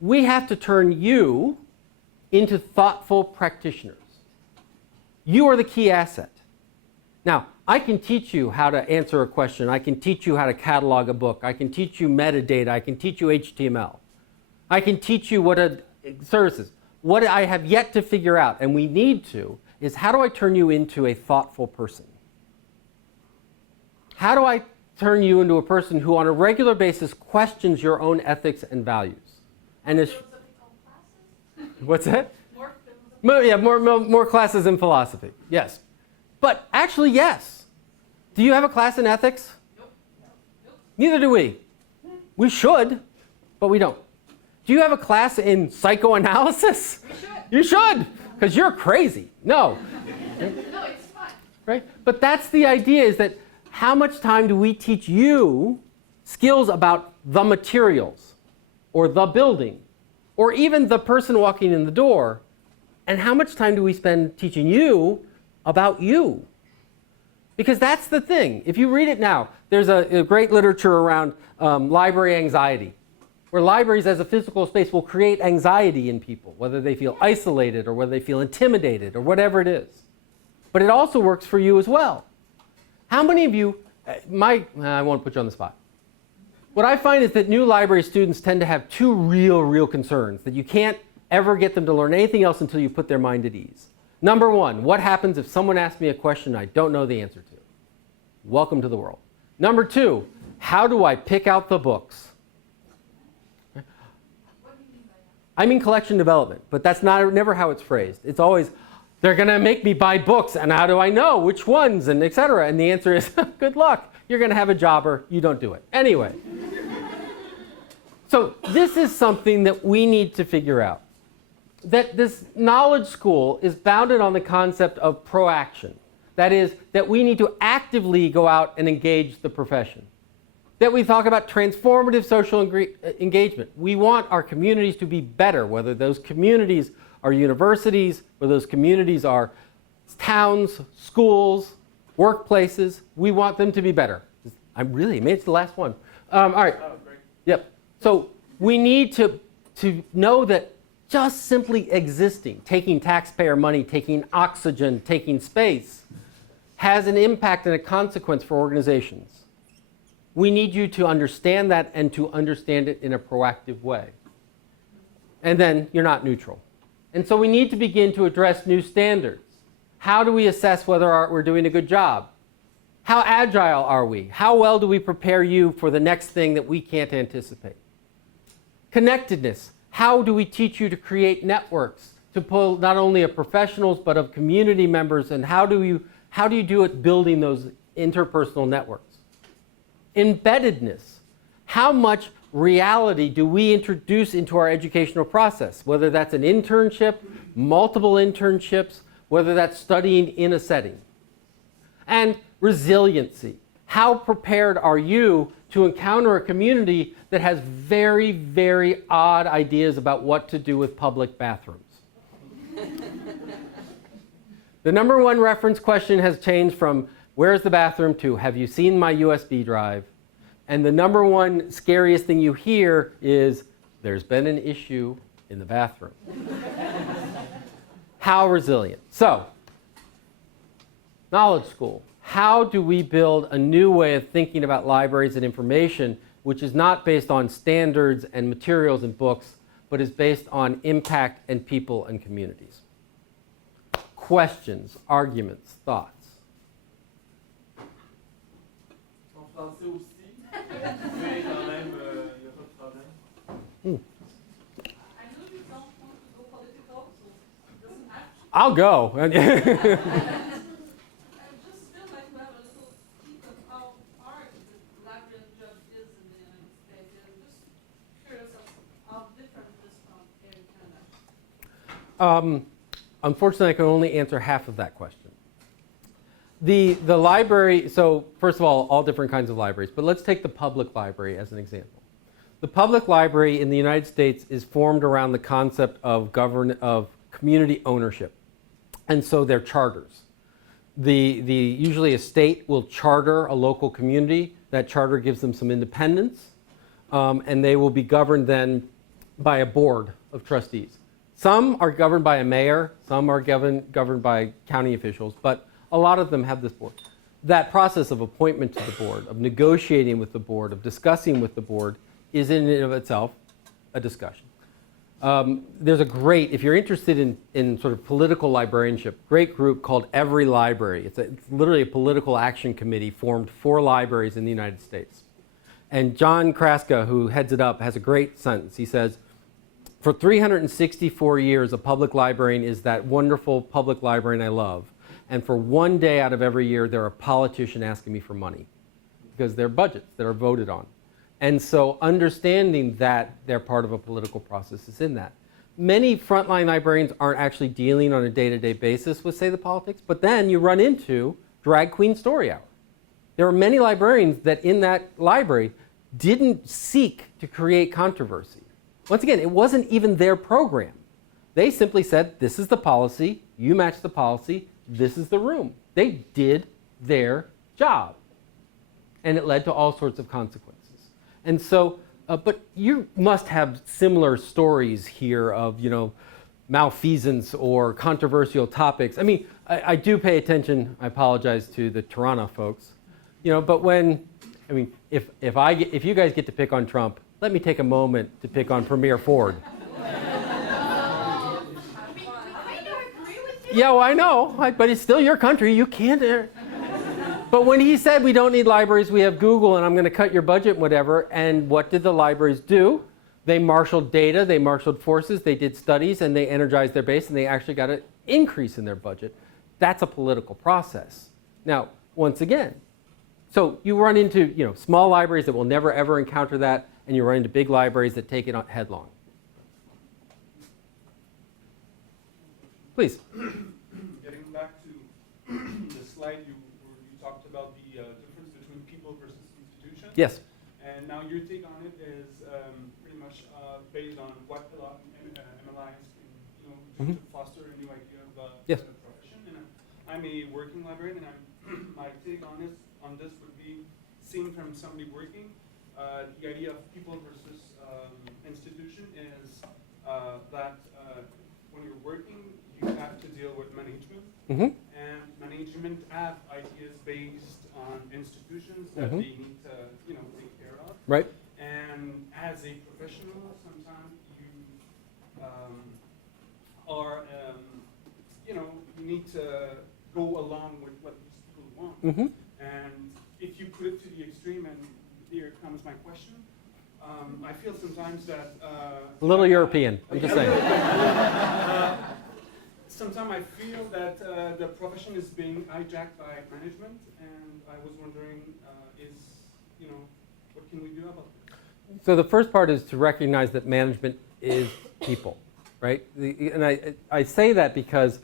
We have to turn you into thoughtful practitioners. You are the key asset. Now, I can teach you how to answer a question. I can teach you how to catalog a book. I can teach you metadata. I can teach you HTML. I can teach you services. What I have yet to figure out, and we need to, is how do I turn you into a thoughtful person? How do I turn you into a person who on a regular basis questions your own ethics and values? And is, what's that? More classes in philosophy, yes. But actually, yes. Do you have a class in ethics? Nope. Neither do we. We should, but we don't. Do you have a class in psychoanalysis? We should. You should, because you're crazy. No. No, it's fun. Right? But that's the idea, is that how much time do we teach you skills about the materials, or the building, or even the person walking in the door, and how much time do we spend teaching you about you? Because that's the thing. If you read it now, there's a great literature around library anxiety, where libraries as a physical space will create anxiety in people, whether they feel isolated or whether they feel intimidated or whatever it is. But it also works for you as well. How many of you, I won't put you on the spot. What I find is that new library students tend to have two real concerns, that you can't ever get them to learn anything else until you put their mind at ease. Number one, what happens if someone asks me a question I don't know the answer to? Welcome to the world. Number two, how do I pick out the books? What do you mean by that? I mean collection development, but that's never how it's phrased. It's always, They're going to make me buy books, and how do I know which ones, and et cetera? And the answer is, good luck. You're going to have a jobber. You don't do it. Anyway. So this is something that we need to figure out. That this knowledge school is founded on the concept of proaction. That is, that we need to actively go out and engage the profession. That we talk about transformative social engagement. We want our communities to be better, whether those communities are universities, whether those communities are towns, schools, workplaces. We want them to be better. I really made it to the last one. All right. Oh, great. Yep. So we need to know that just simply existing, taking taxpayer money, taking oxygen, taking space, has an impact and a consequence for organizations. We need you to understand that and to understand it in a proactive way. And then you're not neutral. And so we need to begin to address new standards. How do we assess whether we're doing a good job? How agile are we? How well do we prepare you for the next thing that we can't anticipate? Connectedness. How do we teach you to create networks, to pull not only of professionals but of community members, and how do you do it building those interpersonal networks? Embeddedness. How much reality do we introduce into our educational process, whether that's an internship, multiple internships, whether that's studying in a setting? And resiliency. How prepared are you to encounter a community that has very, very odd ideas about what to do with public bathrooms? The number one reference question has changed from where's the bathroom to have you seen my USB drive? And the number one scariest thing you hear is there's been an issue in the bathroom. How resilient? So, knowledge school. How do we build a new way of thinking about libraries and information which is not based on standards and materials and books, but is based on impact and people and communities? Questions, arguments, thoughts? En français aussi. Mais quand même, il n'y a pas de problème. I know you don't want to go political, so it doesn't have to. I'll go. I just feel like we have a little peek of how hard the library job is in the United States. I'm just curious of how different it is from here in Canada. Unfortunately, I can only answer half of that question. The library, so first of all different kinds of libraries, but let's take the public library as an example. The public library in the United States is formed around the concept of community ownership. And so they're charters. Usually a state will charter a local community. That charter gives them some independence, and they will be governed then by a board of trustees. Some are governed by a mayor, some are governed by county officials, but a lot of them have this board. That process of appointment to the board, of negotiating with the board, of discussing with the board, is in and of itself a discussion. There's a great, if you're interested in sort of political librarianship, great group called Every Library. It's literally a political action committee formed for libraries in the United States. And John Kraska, who heads it up, has a great sentence. He says, for 364 years, a public librarian is that wonderful public librarian I love. And for one day out of every year, they're a politician asking me for money because they're budgets that are voted on. And so understanding that they're part of a political process is in that. Many frontline librarians aren't actually dealing on a day-to-day basis with, say, the politics, but then you run into Drag Queen Story Hour. There are many librarians that in that library didn't seek to create controversy. Once again, it wasn't even their program. They simply said, this is the policy, you match the policy, this is the room. They did their job. And it led to all sorts of consequences. And so, but you must have similar stories here of, malfeasance or controversial topics. I mean, I do pay attention, I apologize to the Toronto folks, but if you guys get to pick on Trump, let me take a moment to pick on Premier Ford. Yeah, well, I know, but it's still your country. You can't. But when he said we don't need libraries, we have Google, and I'm going to cut your budget, whatever. And what did the libraries do? They marshaled data, they marshaled forces, they did studies, and they energized their base, and they actually got it increase in their budget, that's a political process. Now, once again, so you run into small libraries that will never ever encounter that, and you run into big libraries that take it on headlong. Please. Getting back to the slide where you talked about the difference between people versus institutions. Yes. And now your take on it is pretty much based on what a lot of MLIs can do to foster a new idea of Yes. the profession. And I'm a working librarian, and my take on this would be seen from somebody working. The idea of people versus institution is that when you're working, you have to deal with management, and management have ideas based on institutions that they need to, take care of. Right. And as a professional, sometimes you are, you need to go along with what these people want. And if you put it to the extreme, and here comes my question. I feel sometimes that a little European. I'm just saying. Sometimes I feel that the profession is being hijacked by management, and I was wondering, what can we do about this? So the first part is to recognize that management is people, right? And I say that because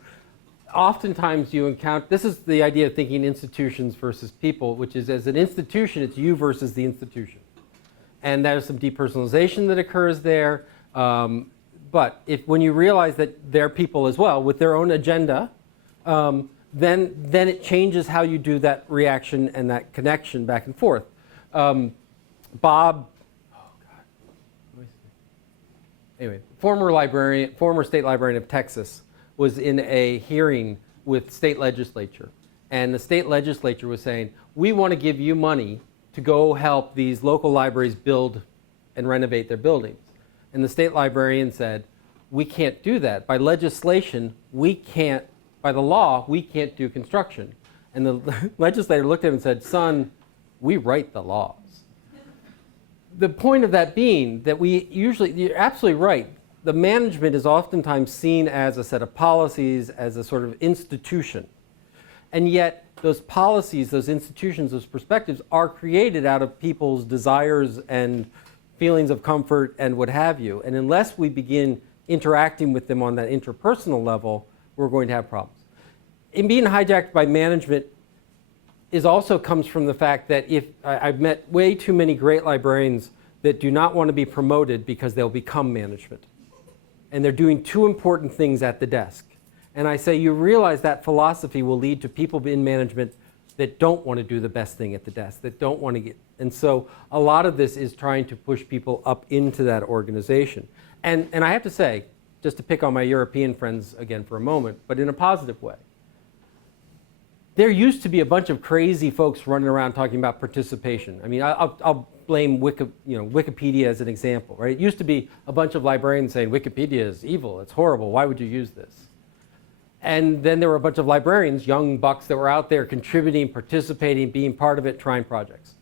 oftentimes you encounter, this is the idea of thinking institutions versus people, which is as an institution, it's you versus the institution. And there's some depersonalization that occurs there. But when you realize that they're people as well with their own agenda, then it changes how you do that reaction and that connection back and forth. Bob, anyway, former state librarian of Texas was in a hearing with state legislature. And the state legislature was saying, we want to give you money to go help these local libraries build and renovate their buildings. And the state librarian said, we can't do that. By legislation, by the law, we can't do construction. And the legislator looked at him and said, son, we write the laws. The point of that being that you're absolutely right. The management is oftentimes seen as a set of policies, as a sort of institution. And yet, those policies, those institutions, those perspectives are created out of people's desires and feelings of comfort and what have you. And unless we begin interacting with them on that interpersonal level, we're going to have problems. In being hijacked by management also comes from the fact that I've met way too many great librarians that do not want to be promoted because they'll become management. And they're doing two important things at the desk. And I say, you realize that philosophy will lead to people in management that don't want to do the best thing at the desk, that don't want to get. And so a lot of this is trying to push people up into that organization. And I have to say, just to pick on my European friends again for a moment, but in a positive way, there used to be a bunch of crazy folks running around talking about participation. I mean, I'll blame Wikipedia as an example, right? It used to be a bunch of librarians saying, Wikipedia is evil, it's horrible, why would you use this? And then there were a bunch of librarians, young bucks, that were out there contributing, participating, being part of it, trying projects.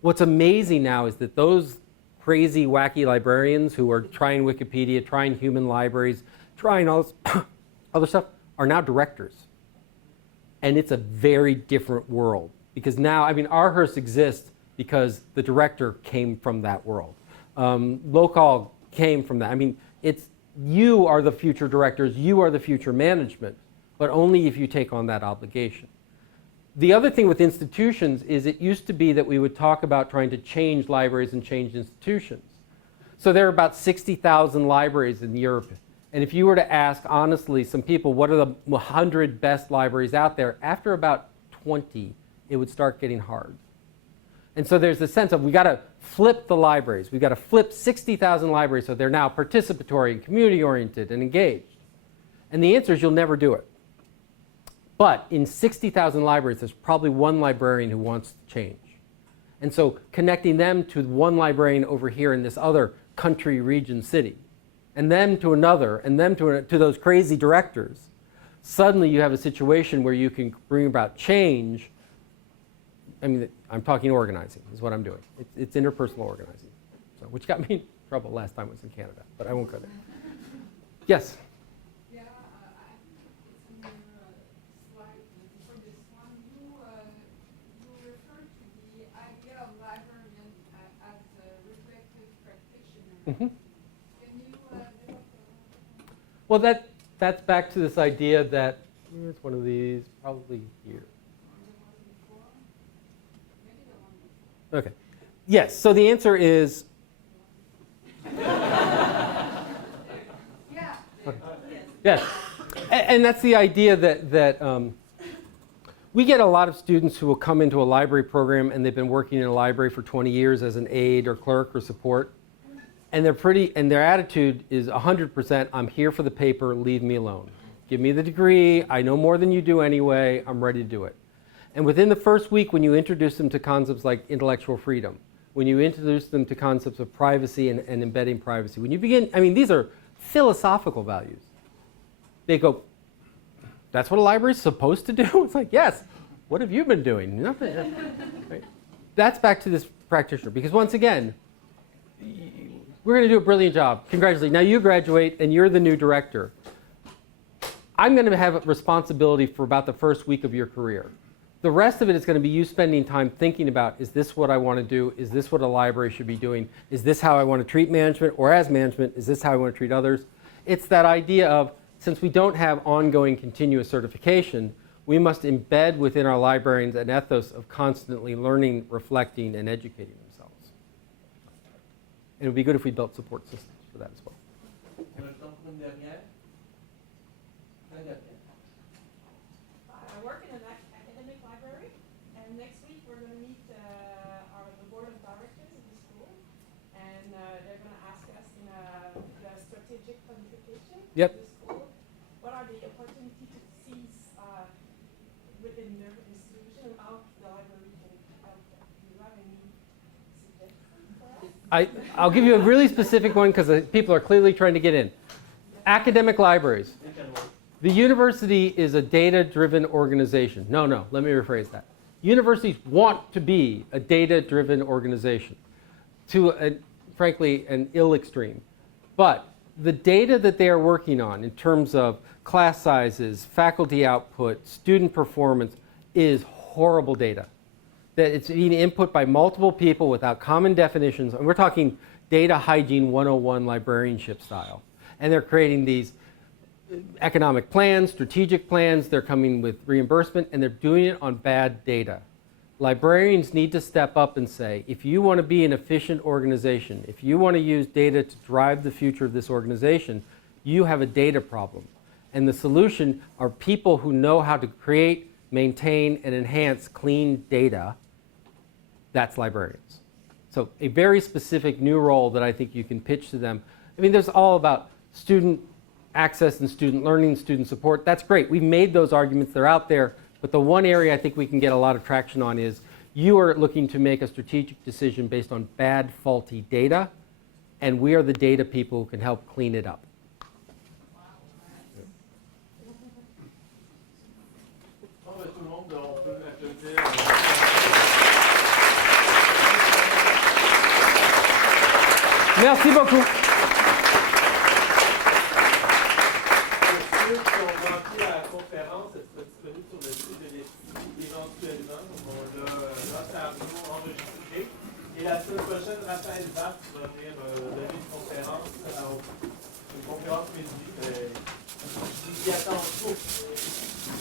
What's amazing now is that those crazy, wacky librarians who are trying Wikipedia, trying human libraries, trying all this other stuff, are now directors. And it's a very different world. Because now, I mean, Aarhus exists because the director came from that world. Local came from that. I mean, you are the future directors, you are the future management, but only if you take on that obligation. The other thing with institutions is it used to be that we would talk about trying to change libraries and change institutions. So there are about 60,000 libraries in Europe. And if you were to ask, honestly, some people, what are the 100 best libraries out there? After about 20, it would start getting hard. And so there's the sense of we got to flip the libraries. We've got to flip 60,000 libraries so they're now participatory and community-oriented and engaged. And the answer is you'll never do it. But in 60,000 libraries, there's probably one librarian who wants to change. And so connecting them to one librarian over here in this other country, region, city, and them to another, and them to those crazy directors, suddenly you have a situation where you can bring about change. I mean, I'm talking organizing is what I'm doing. It's interpersonal organizing, so, which got me in trouble last time I was in Canada, but I won't go there. Yes? Yeah, Well, that's back to this idea that here's one of these, probably here. Okay. Yes. So the answer is. Yes. And that's the idea that we get a lot of students who will come into a library program and they've been working in a library for 20 years as an aide or clerk or support. And their attitude is 100%, I'm here for the paper, leave me alone. Give me the degree, I know more than you do anyway, I'm ready to do it. And within the first week, when you introduce them to concepts like intellectual freedom, when you introduce them to concepts of privacy and embedding privacy, when you begin, I mean, these are philosophical values. They go, that's what a library is supposed to do? It's like, yes, what have you been doing? Nothing. Right? That's back to this practitioner, because once again, we're going to do a brilliant job. Congratulations. Now you graduate and you're the new director. I'm going to have a responsibility for about the first week of your career. The rest of it is going to be you spending time thinking about, is this what I want to do? Is this what a library should be doing? Is this how I want to treat management? Or as management, is this how I want to treat others? It's that idea of, since we don't have ongoing continuous certification, we must embed within our librarians an ethos of constantly learning, reflecting, and educating themselves. And it would be good if we built support systems for that as well. I work in an academic library, and next week we're going to meet the board of directors of the school, and they're going to ask us in the strategic planification of the school, what are the opportunities to seize within their institution, and how the library can help them. Do you have any suggestions for us? I'll give you a really specific one because people are clearly trying to get in. Academic libraries. The university is a data-driven organization. No, let me rephrase that. Universities want to be a data-driven organization to, frankly, an ill extreme. But the data that they are working on in terms of class sizes, faculty output, student performance is horrible data. That it's being input by multiple people without common definitions. And we're talking data hygiene 101 librarianship style. And they're creating these economic plans, strategic plans, they're coming with reimbursement, and they're doing it on bad data. Librarians need to step up and say, if you want to be an efficient organization, if you want to use data to drive the future of this organization, you have a data problem. And the solution are people who know how to create, maintain, and enhance clean data. That's librarians. So a very specific new role that I think you can pitch to them. I mean, there's all about student access and student learning, student support. That's great. We've made those arguments. They're out there. But the one area I think we can get a lot of traction on is you are looking to make a strategic decision based on bad, faulty data, and we are the data people who can help clean it up. Merci beaucoup. Ceux qui ont rempli la conférence, elle sera disponible sur le site de l'EBSI éventuellement. On l'a enregistré. Et la semaine prochaine, Raphaël Vasse va venir donner une conférence midi. Je vous y attends beaucoup.